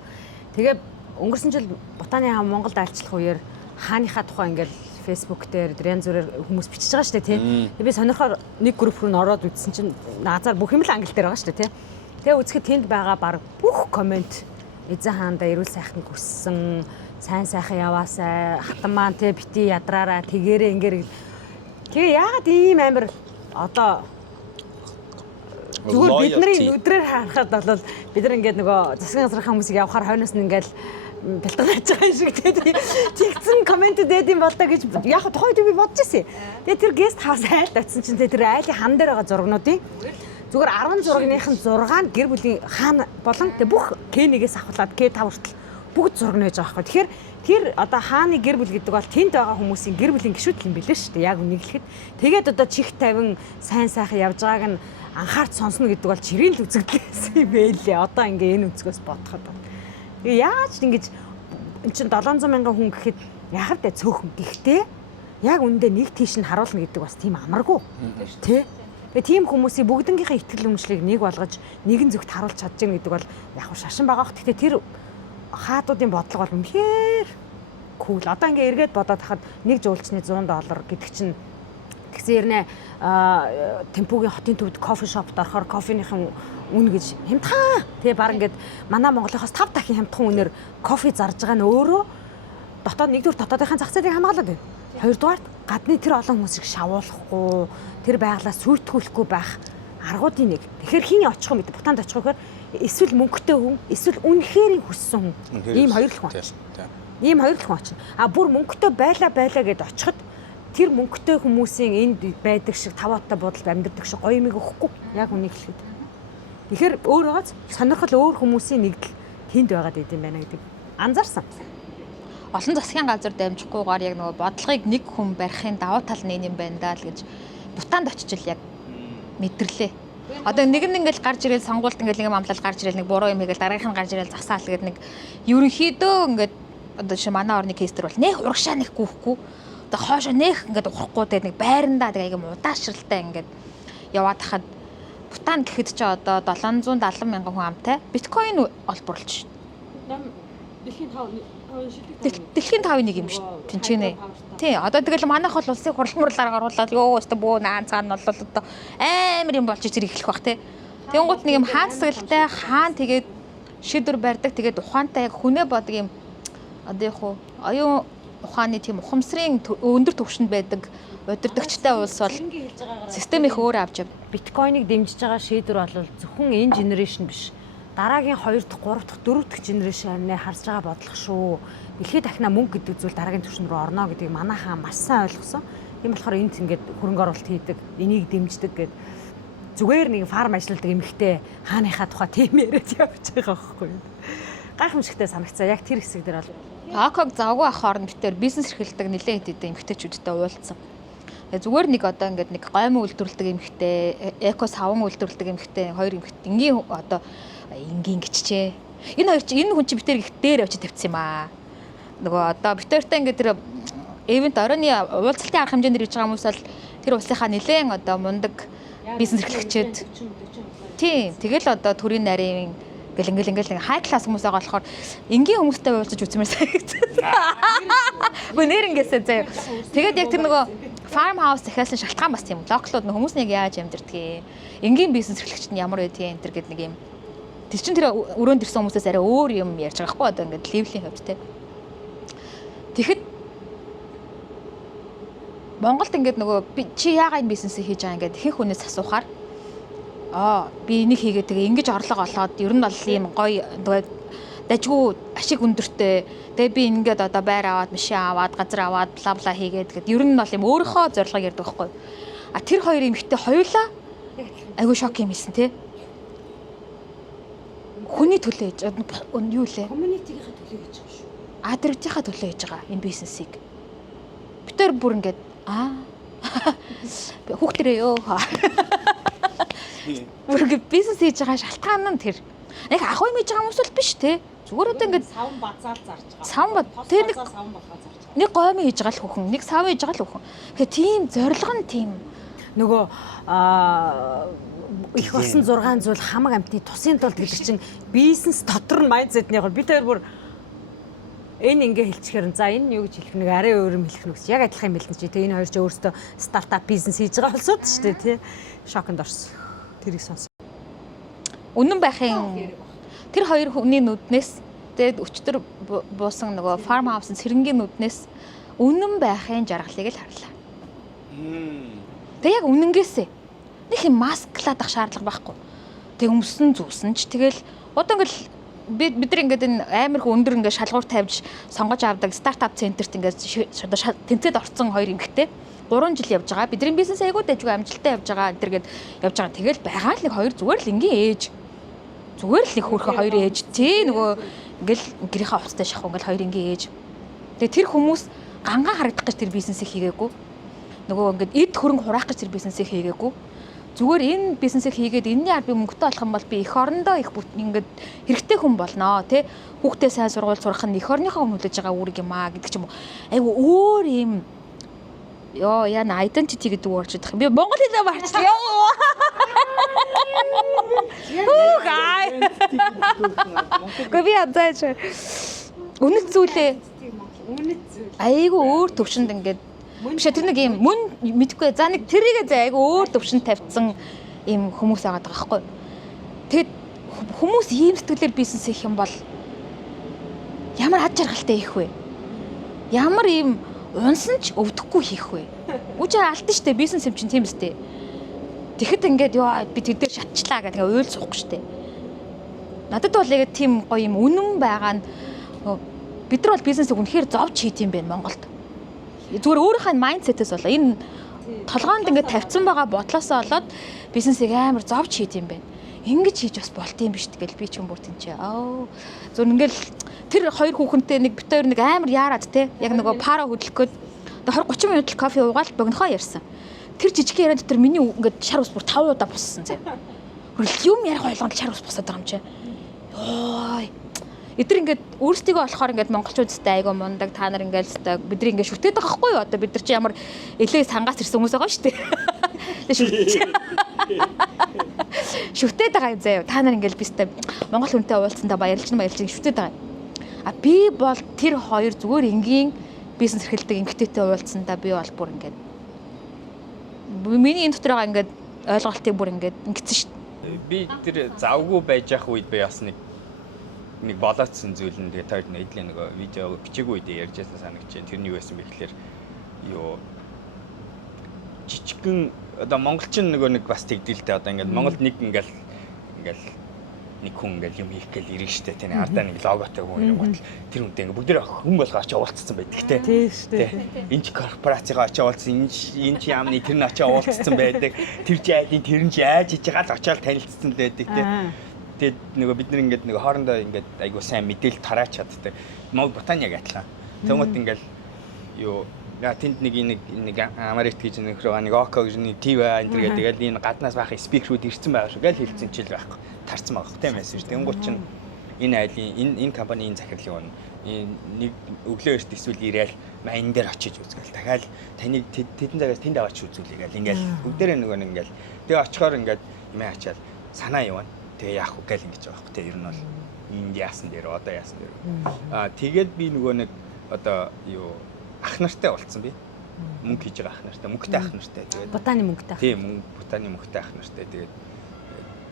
Тэгээ өнгөрсөн жил Бутаны хаан Монголд айлчлах үеэр хааныхаа тухай ингээл Facebook дээр янз бүрээр хүмүүс бичиж байгаа штэ тий. Би сонирхоор нэг групп руу ороод үзсэн чинь наазаар бүх юм л англи дээр байгаа штэ тий. Тэгээ үзэхэд тэнд байгаа баг бүх комент эзэн хаандаа эрүүл сайхан хүссэн, сайн сайхан яваасай, хатан маань тий бити ядраараа тэгээрээ ингээр. Тэгээ яагаад ийм амар одоо зүгээр бидний нүдрээр харахад бол бид нар ингээд нөгөө засгийн газрынхаа хүмүүсийг явахаар хойноос нь ингээд бэлтгэж байгаа шиг тэгсэн комент дээдэм болдоо гэж яг тухайд би бодож ирсэн. Тэгээ тэр гест хаус айлд очсон чинь тэр айлын хан дээр байгаа зургнуудын зүгээр 10 зургийнхын 6 нь гэр бүлийн хаан болон тэгээ бүх К1-ээс авахлаад К5 хүртэл бүгд зураг нээж байгаа байхгүй. Тэгэхээр тэр одоо хааны гэр бүл гэдэг бол тэнд байгаа хүмүүсийн гэр бүлийн гишүүд юм билээ шүү дээ. Яг үнийг хэлэхэд. Тэгээд одоо чих тавин сайн сайхан явж байгааг нь анхаарч сонсно гэдэг бол чирийн л үзэгдсэн юм байлээ. Одоо ингээ энэ өнцгөөс бодоход. Тэгээ яаж ингэж эн чин 700 мянган хүн гэхэд яг л цөөхөн. Гэхдээ яг үндэ нэг тийш нь харуулна гэдэг бас тийм амаргүй. Тэ? Тэгээ тийм хүмүүсийн бүгднгийнхээ итгэл үнэмшлийг нэг болгож нэгэн зүгт харуулж чадж байгаа гэдэг бол яг шашин байгаа. Гэхдээ тэр хаадуудын бодлого бол үнэхээр кул. Одоо ингээ эргээд бодоод хахад нэг жуулчны $100 гэдэг чинь тэгсэн ярнэ Темпугийн хотын төвд кофе шопт орохоор кофеныхын үн гэж хямдхан. Тэгээ баг ингээд манай Монголынхоос 5 дахин хямдхан үнээр кофе зарж байгаа нь өөрөө дотоод нэгдүгээр дотоодынхаа зах зээлийг хамгаалаад байна. Хоёрдугаар гадны тэр олон хүмүүсийг шавуулахгүй, тэр байглаас сүйтгүүлэхгүй байх аргуудын нэг. Тэгэхээр хин очих юм бэ? Бутаанд очих гэхээр эсвэл мөнгөтэй хүн, эсвэл үнэхээр хүссэн хүн. Ийм хоёр л хүн очно. Ийм хоёр л хүн очно. А бүр мөнгөтэй байлаа гэд очиход тэр мөнгөтэй хүмүүсийн энд байдаг шиг таваатай бодолд амьдардаг шиг гоё юмыг өгөхгүй. Яг үнийг хэлэхэд. Тэгэхээр өөрөөс сонирхол өөр хүмүүсийн нэгдэл тэнд байгаад идэм байна гэдэг анзаарсан. Олон засгийн газар дамжихгүйгээр яг нөгөө бодлогыг нэг хүн барихын давуу тал нь юм байна даа л гэж Бутаанд очиж л яг мэдэрлээ. Одоо нэг нь ингээл гарч ирэл сонгуульд ингээл нэг амлал гарч ирэл нэг буруу юм хийгээл дараагийнх нь гарч ирэл засаал гэдэг нэг ерөнхийдөө ингээд одоо жишээ манай орны кейстер бол нэх урагшаа нэх гүйхгүй одоо хоошоо нэх ингээд ухахгүй тэгээд нэг байрандаа тэгээд айгу удаашралтай ингээд яваад хахад Бутаан гэхэд ч одоо 770 мянган хүн амтай биткойн олборлж шин. Дэлхийн 5-1 юм шүү. Тэнчэнэ. Тий, одоо тэгэл манайх бол улсын хурлаар оруулаад ёо өстө бөө наан цаана бол одоо амар юм болж зэрэг эхлэх бах тий. Тэнгуут нэг юм хаан цэцгэлтэй хаан тэгээд шийдвэр барьдаг тэгээд ухаантай яг хүнээ бодог юм одоо яг хуу оюун ухааны тийм ухамсарын өндөр түвшинд байдаг удирдагчтай улс бол систем их өөр авч яв. Биткойныг дэмжиж байгаа шийдвэр бол зөвхөн энэ генерашн биш. Дараагийн 2 дахь, 3 дахь, 4 дахь генерашнээ харж байгаа бодлого шүү. Дэлхийд дахина мөнгө гэдэг зүйл дараагийн түвшин рүү орно гэдгийг манайхаа маш сайн ойлгосон. Тийм болохоор энд ингээд хөрөнгө оруулалт хийдэг, энийг дэмждэг гэд зүгээр нэг фарм ажилладаг эмэгтэй хааныхаа тухай тийм яриад явж байгаа байхгүй юу. Гайхамшигтай санагцаа яг тэр хэсэг дээр бол Аког завгүй ах орнд битээр бизнес эрхэлдэг нэлээд хэдэн эмэгтэйчүүдтэй уулзсан. Зүгээр нэг одоо ингээд нэг гоймон үйлдвэрлэдэг эмэгтэй, эко саван үйлдвэрлэдэг эмэгтэй, хоёр эмэгтэй энгийн одоо энгийн гिचчээ. Энэ хоёр чи энэ хүн чи битээр их дээр очиж тавьчихсан юм аа. Нөгөө одоо битээртэй ингээд тэр эвент оройны уулзалтын арга хэмжээнд ирж байгаа хүмүүс бол тэр улсынхаа нэлээд одоо мундаг бизнес эрхлэгчэд. Тийм, тэгэл одоо төрийн нарийн ингээл хай класс хүмүүс байгаа болохоор энгийн хүмүүстэй уулзаж үзмээр санагдсан. Гү нэр ингээсээ заяа. Тэгээд яг тэр нөгөө farm house захиалсан шалтгаан бас тийм локалууд нь хүмүүс нэг яаж амьдэрдэг. Энгийн бизнес эрхлэгчд нь ямар байдгийг энэ төр гэдэг нэг юм. Тэр чинь тэр өрөөнд ирсэн хүмүүсээс арай өөр юм ярьж байгаа хгүй одоо ингээд левлийн хувьд те. Тэгэхэд Монголд ингээд нөгөө чи яагаад энэ бизнесийг хийж байгаа ингээд ихэнх хүнээс асуухаар би энийг хийгээд тэгээ ингэж орлого олоод ер нь бол ийм гоё дажгүй ашиг өндөртэй тэгээ би ингээд одоо байр аваад машин аваад газар аваад бла бла хийгээд тэгээд ер нь бол ийм өөрийнхөө зорилгыг ярьдаг байхгүй. А тэр хоёр эмэгтэй хоёулаа айгүй шок юм хэлсэн те. Хүний төлөө хийж юу лээ? Community-ийн төлөө хийж байгаа шүү. Адруудынхаа төлөө хийж байгаа энэ бизнесийг. Битэр бүр ингээд хүүхдэрээ ёо. Бүр ингээд бизнес хийж байгаа шалтгаан нь тэр. Яг ах юм хийж байгаа хүмүүс бол биш те. Зүгээр одоо ингээд савн базаар зарж байгаа. Савн тэр савн болгоо зарж байгаа. Нэг гойм хийж байгаа л хүүхэн, нэг сав хийж байгаа л хүүхэн. Тэгэхээр тийм зорилго нь тийм. Нөгөө их болсон 6 зүйл хамаг амтны тусын тулд гэдэг чинь бизнес дотор нь майндсетний гол би тэр бүр энэ ингээ хэлчихээр за энэ юу гэж хэлэх нэг арай өөр юм хэлэх нүгс яг адилхан юм хэлнэ чи тэгээ энэ хоёр ч өөрсдөө стартап бизнес хийж байгаа болсууд шүү дээ тий шоконд орсон тэрийг сонс. Үнэн байхын тэр хоёр хүний нүднээс тэгээд өчтөр буусан нөгөө фарм хаус сэрэнгийн нүднээс үнэн байхын жаргалыг л харлаа. Тэгээ яг үнэнгээсээ нэг юм масклаад ах шаардлага байхгүй. Тэг өмсөн зүүсэн ч тэгэл одоо ингээл бид нар ингээд энэ амар их өндөр ингээд шалгуур тавьж сонгож авдаг стартап центрт ингээд тэнцээд орцсон хоёр эмэгтэй 3 жил явж байгаа. Бидний бизнес айгуу дэжгүй амжилттай явж байгаа энэ явж байгаа. Тэгэл байгаа л нэг хоёр зүгээр л энгийн ээж. Зүгээр л нэг хөрхөн хоёр ээж тий нөгөө ингээл гэрийнхээ хувцастай шахав ингээл хоёр ингээ ээж. Тэгээ тэр хүмүүс ганган харагдах гэж тэр бизнесийг хийгээгүй. Нөгөө ингээд эд хөрөнгө хураах гэж тэр бизнесийг хийгээгүй. Зүгээр энэ бизнесийг хийгээд энэний ард би мөнгөтэй болох юм бол би эх орондоо их ингээд хэрэгтэй хүн болноо тий. Хүүхдээ сайн сургууль сурах нь эх орныхоо хүлээж байгаа үүрэг юм аа гэдэг ч юм уу. Айгу өөр юм яна identity гэдэг үг орж идэх юм. Би монгол хэлээ марчлаа. Оо гай. Говь ядаач. Үнэт зүйлээ. Айгу өөр төвшөнд ингээд биш тэр нэг юм мөн мэдгүй за нэг тэрийгээ заа айгу өөр төвшөнд тавьсан юм хүмүүс байгаа байхгүй. Тэгэд хүмүүс ийм сэтгэлээр бизнес хийх юм бол ямар ад жаргалтай хийх вэ? Ямар ийм унсан ч өвдөхгүй хийх вэ? Үгүй алдсан штэ бизнес юм чинь тийм үстэй. Тэгэхэд ингээд би тэр дээр шатчлаа гэх тэгээ уйл суухгүй штэ. Надад бол яг тийм гоё юм үнэн байгаа нь бид нар бол бизнесийг үнэхээр зовж хийд юм байна Монголд. Зүгээр өөрийнхөө майндсетээс болоо энэ толгоонд ингээд тавьсан байгаа бодлоосоо болоод бизнесийг амар зовж хийд юм байна. Ингэж хийж бас болт юм биш тэгэл би ч юм бүр тэнцээ. Зөв ингээл тэр хоёр хүүхэнтэй нэг бит хоёр нэг амар яарад те яг нөгөө пара хөдлөх гээд 20-30 минут л кофе уугаад богинохоо ярьсан. Тэр жижиг яриа дотор миний ингээд шар ус бүр 5 удаа боссон зэ. Хөрөл юм ярих ойлгонд шар ус босоод байгаа юм чи. Ой. Эдгээр ингээд өөрсдийгөө болохоор ингээд монголчуудтай айгу мундаг та нар ингээд бидний ингээд шүтээд байгаа хгүй юу? Одоо бид нар чи ямар элээс хангаас ирсэн хүмүүс байгаа шүү дээ. Шүтээд байгаа юм заяа. Та нар ингээд бистэй монгол хүнтэй уулзсандаа баярлж шүтээд байгаа. А би бол тэр хоёр зүгээр энгийн бизнес эрхэлдэг эмэгтэйтэй уулзсандаа би бол бүр ингээд миний энэ дотор байгаа ингээд ойлголтыг бүр ингээд ингэсэн шүү дээ. Би тэр завгүй байж явах үед би бас нэг болоодсон зүйл нь тэгээд таар нэдлийн нэг видео бичээгүй үед ярьж байсан санагч байна. Тэрний юу байсан бэ гэхээр юу жижигхэн одоо монголчин нэг бас тэгдэлтэй одоо ингээд Монголд нэг ингээл нэг хүн ингээл юм хийх гээл ирэх штэ тэний ардаа нэг логотой хүн юм гот тэр хүнтэй ингээд бүгд хүн болгоо очиж уулзсан байдаг те. Тийм штэ. Энд корпорацгаа очиж уулзсан энэ ч яамны тэр нь очиж уулзсан байдаг. Тэр чи айдын тэр нь чи айж ижигаал очиад танилцсан л байдаг те. Тэгээд нөгөө бид нар ингээд нөгөө хоорондоо ингээд айгуу сайн мэдээлэл тараач чаддаг. Монгол Британи яг адилхан. Тэгмэд ингээд юу тэнд нэг Америкт гэж нэг Око гэж нэг ТV энэ төргээд тэгэл энэ гаднаас баах спикерүүд ирсэн байгаа шүү гэж хэлсэн чил байхгүй. Тарцсан байгаа хөтэй мессеж. Тэнгуут чинь энэ айлын энэ компани энэ захирлыг онно. Нэг өглөө эрт эсвэл ирээл энэ дээр очиж үзгээл. Дахиад таныг тэдэн цагаас тэнд аваач үзүүлээ гэл ингээл бүгдээрээ нөгөө ингээл тэгээ очихоор ингээд юмээ ачаал санаа явна. Тэгээ яах вэ гэл ингэж байгаа байхгүй. Тэгээ ер нь бол энд яасан дээр одоо яасан дээр. Тэгээд би нөгөө нэг одоо юу ах нартай болцсон би. Мөнгө хийж байгаа ах нартай, мөнгөтэй ах нартай. Тэгээд Бутаны мөнгөтэй ах. Тийм, Бутаны мөнгөтэй ах нартай. Тэгээд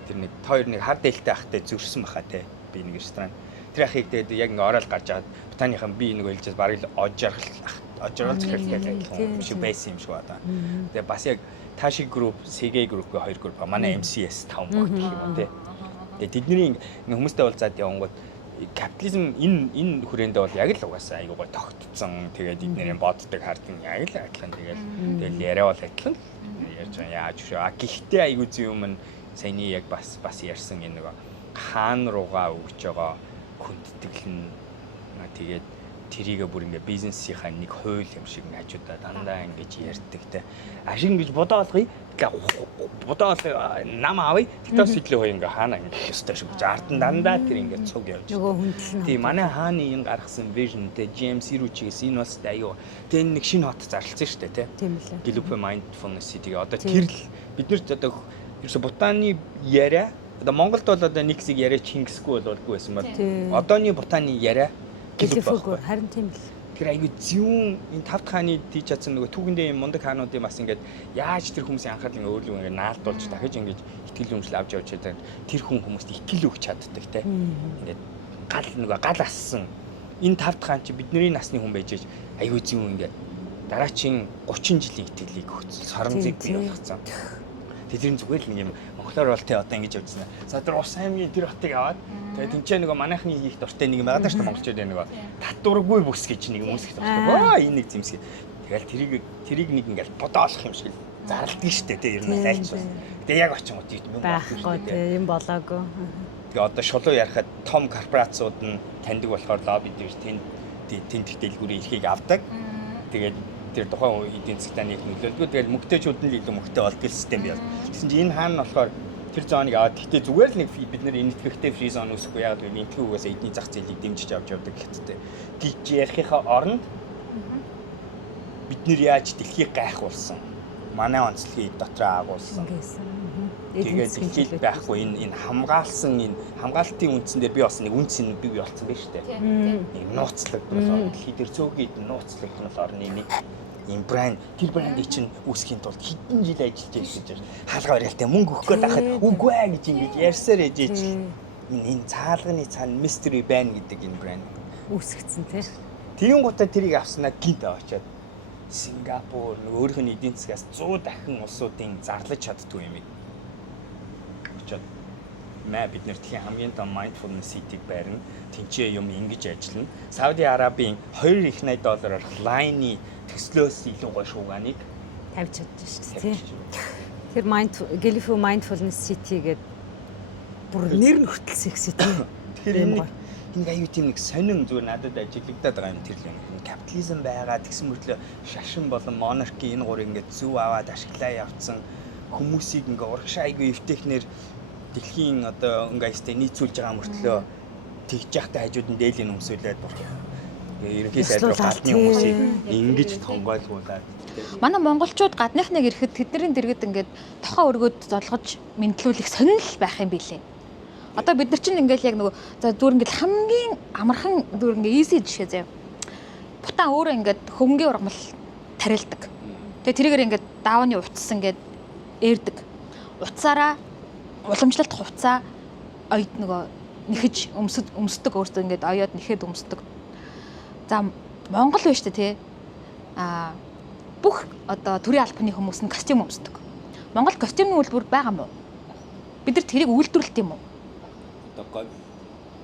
тэр нэг хоёр нэг хар дээлтэй ахтай зүрсэн баха те. Би нэг ресторан. Тэр ахыг тэгээд яг ингээ ороод гарч аваад Бутаныхан би нэг хэлжээс барыг л ожрол захирлал гэдэг шиг байсан юм шиг байна. Тэгээд бас яг Tashi Group, CG Group-ийн хоёр групп манай MCS 5 гэх юм те. Тэгээд тэдний хүмүүстэй уулзаад явангууд капитализм энэ хүрээндээ бол яг л угаасаа айгуу гой тогтцсон. Тэгээд эднэрийн боддог хардсан яг л адилхан. Тэгэл яриа бол адилхан. Ярьж байгаа яаж вэ? Гэхдээ айгуу зүй юм саяны яг бас ярьсан энэ нэг хаан руугаа өгч байгаа хүндэтгэл нь тэгээд тэрийгээ бүр ингээ бизнесийнхаа нэг хууль юм шиг хажуудаа дандаа ингэж ярьдаг те. Ашиг ингэж бодоолгоё. Бодоол нам авъя. Тэгтээ сэтлээ хоо ингээ хаана ингээ ёстой шиг ардан дандаа тэр ингээ цуг явж. Нөгөө хүндлэн. Тийм манай хааны энэ гаргасан vision те James Iruchi-гээс энэ бас аюу. Тэгээ нэг шинэ хот зарлцсан шүү дээ те. Тийм лээ. Global Mindfulness тэгээ одоо тэр л бид нарт одоо ерөөсө Бутаны яриа одоо Монголд бол одоо нэг хэсэг яриа Чингисгүй болдгоо байсан бол одооний Бутаны яриа Гэлэфүүгээр харин тийм л. Тэр айгүй зүүн энэ тавд хааны тийч чадсан нөгөө түүхэндээ юм мундаг хаануудын бас ингээд яаж тэр хүмүүсийн анхаарлыг өөрлөг ингээд наалдуулж дахиж ингээд итгэл өмчл авч явж чаддаг тэр хүмүүст итгэл өгч чаддаг те. Ингээд гал ассан энэ тавд хаан чи бидний насны хүн байж айгүй зүүн ингээд дараачийн 30 жилийн итгэлийг өгсөн соронзыг бий болгоцсон. Тэр зүгээр л нэг юм монголоор бол те одоо ингэж явжсан. За тэр ус аймгийн тэр хотыг аваад тэгээд тэнцээ нөгөө манайхны хийх дуртай нэг юм байгаа шүү дээ монголчууд нөгөө татваргүй бүс гэж нэг юм үсгэх дуртай. Энэ нэг зэмсгээ. Тэгэл тэрийг нэг ингээл бодоолох юм шиг зарлдаг шүү дээ те ер нь айлч бас. Тэгээ яг очингууд юм байхгүй те юм болоогүй. Тэгээ одоо шулуу ярихад том корпорациуд нь таньдаг болохоор лобби дээр тэнд дэлгүүрийн эрхийг авдаг. Тэгээд тэр тухайн эдийн засгийн нэг нөлөөлдөг. Тэгээд мөнгөтэйчүүд нь л илүү мөнгөтэй болдог систем бий. Тэгсэн чинь энэ хаана болохоор тэр зооныг аваад гэхдээ зүгээр л нэг бид нэр энэ итгэхтэй фри зон үүсэхгүй яагаад гэвэл энэхүү угаасаа эдний зах зээлийг дэмжиж авч явдаг гэхдээ гэж ярихынхаа оронд бид нэр яаж дэлхийг гайхуулсан манай онцлогийг дотроо агуулсан тэгээд дэлхийд байхгүй энэ хамгаалтын үндсэн дээр би бас нэг үндсэн бий болсон байж тээ нэг нууцлаг болохоор дэлхий дээр цөөхөд нууцлаг нь болохоор нэг ийм брэнд тэр брендийг чинь үүсгэхийн тулд хэдэн жил ажиллаж байсан гэж хаалга барилтаа мөнгө өгөх гээд байхад үгүй ээ гэж ингэж ярьсаар ээжээч энэ цаалганы цаана мистери байна гэдэг энэ брэнд үүсгэсэн тий. Тэгин гутаа тэрийг авснаа гинт аваачаад Сингапур нэг өөрийнх нь эдийн засгаас 100 дахин улсуудын зарлаж чаддгүй юм. Очоод бид нэр тхийн хамгийн том mindfulness city байрна. Тинчээ юм ингэж ажиллана. Сауди Арабийн 2 их $80 лайны төслөөс илүү гоё шууганыг тавьж чадчих шүү дээ тий. Тэр Gilifu mindfulness city гэдэг бүр нэр нь хүртэл секси тий. Тэр энэ аюу тийм нэг сонин зүгээр надад ажиглагдаад байгаа юм тэр л юм. Капитализм байгаа тэгсэн мөртлөө шашин болон монарки энэ гурыг ингээд зүв аваад ашиглаа явцсан хүмүүсийг ингээ урагшаа айгүй эвтэхнэр дэлхийн одоо ингээд нийцүүлж байгаа мөртлөө тэгж яхтай хажууд нь дээлийн өмсүүлээд бүр ерөнхий сайд руу гадны хүмүүсийг ингэж тонгойлгуулад манай монголчууд гадныхныг ирэхэд тэдний дэргэд ингээд тохоо өргөд золгож мэдлүүлэх сонирхол байх юм билээ. Одоо бид нар чинь ингээл яг нөгөө за зүгээр ингээл хамгийн амархан зүгээр ингээ easy жишээ заяа. Бутан өөрөө ингээд хөнгөн ургамал тариалдаг. Тэгээ тэрийгээр ингээд даавны утас ингээд ээрдэг. Утсаараа уламжлалт хувцаа ойд нөгөө нэхэж өмсдөг өөртөө ингээд оёод нэхэд өмсдөг. За Монгол биш үү те? Бүх одоо төрийн албаны хүмүүс нь костюм өмсдөг. Монгол костюмны үйлдвэр байгаа мó? Бид нар тэрийг үйлдвэрлэдэг юм уу? Одоо гоё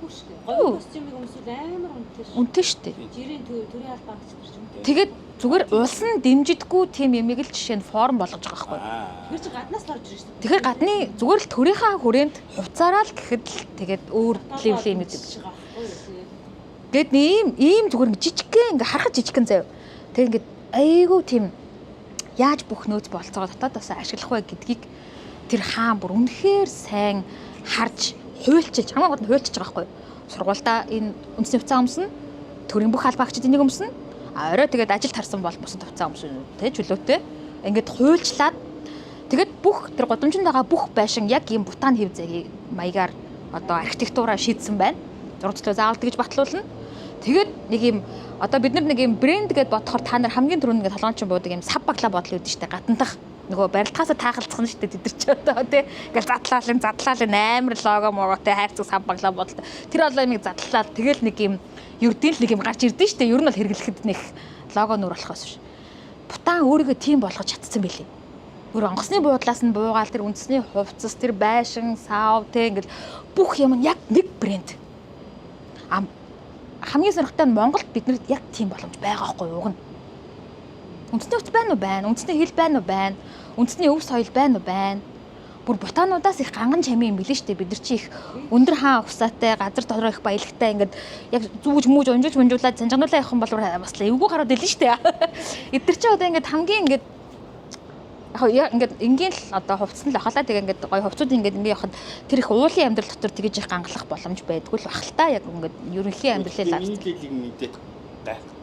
костюмыг өмсөөл амар үнэтэй шүү. Үнэтэй шүү дээ. Жирийн төрийн албан агч чинь. Тэгээд зүгээр улс нь дэмжидэггүй тийм ямиг л жишээ нь форм болгож байгаа байхгүй. Тэр чинь гаднаас л орж ирж шүү. Тэгэхээр гадны зүгээр л төрийнхаа хүрээнд хувцаараа л гэхэд л тэгээд өөр левлийн мэддэг. Гэт ийм зүгээр жижигхэн ингээ харахад жижигхэн заяа. Тэг ингээд айгүй тийм яаж бүх нөөц болцоогоо дотоодоос ашиглах вэ гэдгийг тэр хаан бүр үнэхээр сайн харж хуйлчилж хамгийн гол нь хуйлчилж байгаа байхгүй. Сургуультай энэ үндэсний хувцас өмснө, төрийн бүх албан агчид энийг өмснө. Орой тэгээд ажилд харсан бол бусад хувцас өмснө тэ чөлөөтэй. Ингээд хуйлчлаад тэгээд бүх тэр гудамжинд байгаа бүх байшин яг ийм бутаан хэв зэгийг маягаар одоо архитектураа шийдсэн байна. Зураг төлөө заавал тэгж батлуулна. Тэгээд нэг юм одоо бид нар нэг юм брэнд гэдээ бодохоор та нар хамгийн түрүүнд ингээд толгоончин буудаг юм сав баглаа бодол үүдэн штэ гатандах нөгөө барилдахаасаа таахалцах нь штэ тэд нар ч одоо тий ингээл задлаалын амар лого моготой хайрцаг сав баглаа бодол тэр олон юмыг задлаад тэгэл нэг юм ердийн л нэг юм гарч ирдэн штэ ер нь бол хэрэглэхэд нэг лого нөр болохоос биш бутаан өөрийгөө тийм болгож чадсан байлээ өөр онгоцны буудлаас нь буугаал тэр үндэсний хувцас тэр байшин сав тий ингээл бүх юм нь яг нэг брэнд хамгийн сонирхолтой нь Монголд биднэрт яг тийм боломж байгаа хгүй юу уг нь. Үндэсний хувцас байна уу байна, үндэсний хил байна уу байна, үндэсний өв соёл байна уу байна. Бүр бутаануудаас их ганган чамийн юм билээ штэ бид нар чи их өндөр хаан усаатай газар дотроо их баялагтай ингээд яг зүүж мүүж унжуулаад санжигнуулаа явах юм бол бас л эвгүй гараад илэн штэ. Эдгэр чи одоо ингээд хамгийн ингээд яг ингээд энгийн л одоо хувцсан л ахалаа тэгээ ингээд гоё хувцууд ингээд явахад тэр их уулын амьдрал дотор тэгэж их гангалах боломж байдгүй л бах л та яг ингээд ерөнхий амьдралыг авч. Энэ дэлийг мэдээд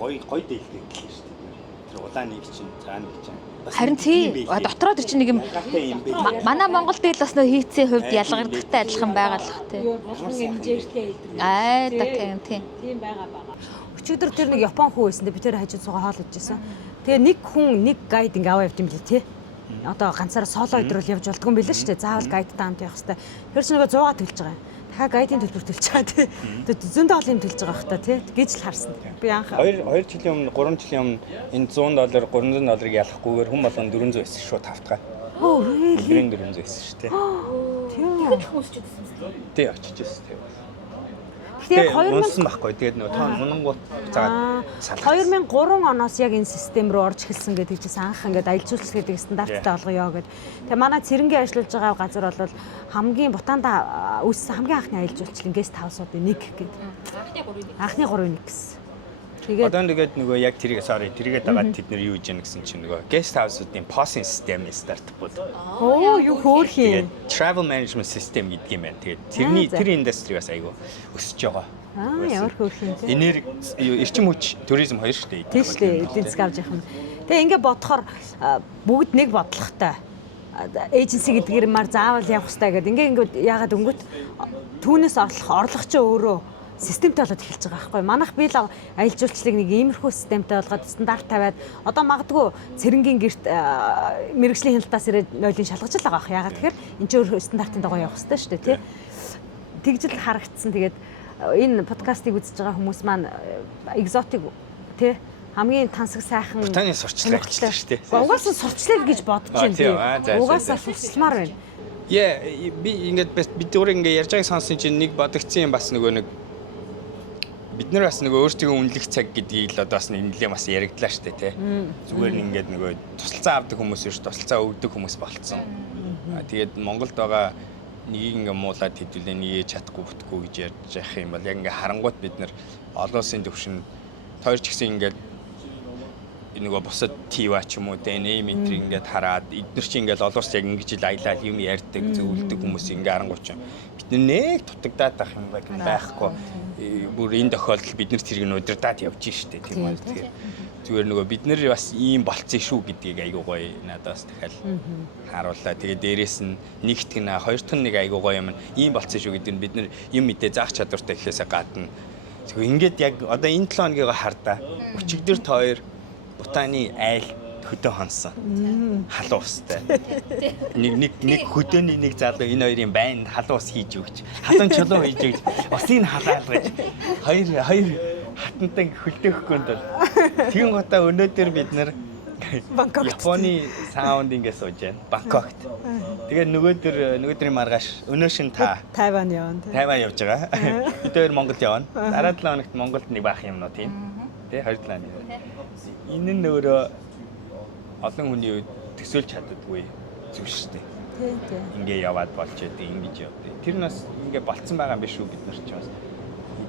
гоё дэлгэх гэх шүү дээ. Тэр улааныг чинь цаана гэж чинь. Харин тий дотроо тэр чинь нэг юм манай Монгол дээл бас нөө хийцийн хувьд ялгардагтай адилхан байгаа л бах тий. Болгон хэмжээтэй да тийм байгаа. Өчигдөр тэр нэг Япон хүн байсан дээ би тэр хажууд суугаа хоол идчихсэн. Тэгээ нэг хүн нэг гайд ингээ аваа явд юм лээ тий. Одоо ганцаараа соло өдрөл явж болдгоо юм билээ шүү дээ. Заавал гайдтай хамт явах хэрэгтэй. Тэр чинь нөгөө 100 төлж байгаа юм. Дахиад гайдын төлбөр төлж байгаа тий. Тэгээд зөндөө олон төлж байгаа хта тий. Гэж л харсан. Би анх 2 жилийн өмнө 3 жилийн өмнө энэ $100 $300 ялахгүйгээр хүн болгон 400 байсан шууд тавтгаа. Оо really? 400 байсан шүү дээ. Тийм. Тэгэхэд хүмүүс ч гэсэн тий очиж байсан тий. яг 2000 унсан байхгүй. Тэгээд нөгөө тоон унангууд цаагаад салгацсан. 2003 оноос яг энэ систем рүү орж эхэлсэн гэдэг чинь анх ингээд аялал жуулчлал гэдэг стандарттай болгоё гэд. Тэгээ манай цэрэнгийн ажиллаж байгаа газар бол хамгийн Бутаанда үүссэн хамгийн анхны аялал жуулчлалын гест хаусуудын нэг гэд. Анхны 3-ын нэг гэсэн. Одоо тэгээд нөгөө яг тэрийгээ дагаад тэд нэр юу хийж яах гэсэн чинь нөгөө guest house-уудын POS системийн стартап бол. Оо юу хөөх юм. Travel management system гэдэг юм байна. Тэгээд тэр индустригаас айгүй өсөж байгаа. Ямар хөөх юм те. Энерги эрчим хүч туризм хоёр шүү дээ. Тийм шүү дээ. Эдийн засаг авч явах юм. Тэгээ ингээд бодохоор бүгд нэг бодлоготой. Эйженси гэдгээр маар заавал явах хэрэгтэй гэдэг. Ингээд яагаад өнгөт түүнээс орлого ч өөрөө системтэй болоод эхэлж байгаа байхгүй. Манайх би л аялал жуулчлалыг нэг иймэрхүү системтэй болгоод стандарт тавиад одоо магадгүй цэрэнгийн гэрт мэрэгжлийн хяналтаас ирээд нойлын шалгаж л байгаа байх. Яагаад тэгэхээр энэ ч өөр стандартын дагуу явах хэрэгтэй шүү дээ тий. Тэгжэл харагдсан. Тэгээд энэ подкастыг үзэж байгаа хүмүүс маань экзотик тий хамгийн тансаг сайхан Ботаны сурчлал болчихлоо шүү дээ. Угаасаа сурчлал гэж бодож байна тий. Угаасаа сурчламар байна. Би ингээд бид өөр ингээд ярьж байгааг сонсон чинь нэг бодогдсон юм бас нөгөө нэг бид нар бас нөгөө өөрсдөө үнэлэх цаг гэдгийг л одоо бас нэлээд бас яригдлаа штэ тий. Зүгээр нь ингээд нөгөө тусалцаа авдаг хүмүүс биш тусалцаа өгдөг хүмүүс болцсон. Тэгээд Монголд байгаа нэгийг ингээд муулаад хэдүүлээ нэгээ чадахгүй бүтггүй гэж ярьж явах юм бол яг ингээд харангуут бид нар олон улсын төвшин тойрч гисэн ингээд нөгөө бусад ТВ ч юм уу ДНА метр ингээд хараад эдгээр чинь ингээд олон улс яг ингэж л аялал юм ярьдаг зөвлөдөг хүмүүс ингээд харангуут ч бид нэг дутагдаад байх юм байхгүй. Бүр энэ тохиолдолд бид нар тэрийг удирдаад явж штэ тийм үү. Тэгэхээр зүгээр нөгөө бид нар бас ийм болцсон шүү гэдгийг айгуу гоё надаас дахиад харууллаа. Тэгээ дээрэс нь нэгтгэн хоёрт нь нэг айгуу гоё юм ийм болцсон шүү гэдэг нь бид нар юм мэдээ заах чадвартай гэхээсээ гадна. Тэгвэл ингээд яг одоо энэ 7 хоногийг хардаа өчигдөр тоор Бутаны айл хөдөө хонсон. Халуун устай. Нэг хөдөөний нэг залуу энэ хоёрын байнд халуун ус хийж өгч, халуун чулуу хийж өгч, усыг халаалгаж хоёр хатантай хөлдөөхгүйд бол тийм гоо өнөөдөр бид нар Японы саунд ингэ сууж байна. Бангкокт. Тэгээд нөгөөдрийн маргааш өнөө шин Тайван явна. Тайван явж байгаа. Бид хоёр Монголд явна. Дараа 7 хоногт Монголд нэг баах юм нөө тийм. Тэ 20 талаа. Энэ нь өөрөө олон хүний үед төсөөлж чаддаггүй зүйл шүү дээ. Тийм. Ингээ яваад болж байдаг, ингэж явдаг. Тэр нь бас ингээ болцсон байгаа юм биш үү бид нар ч бас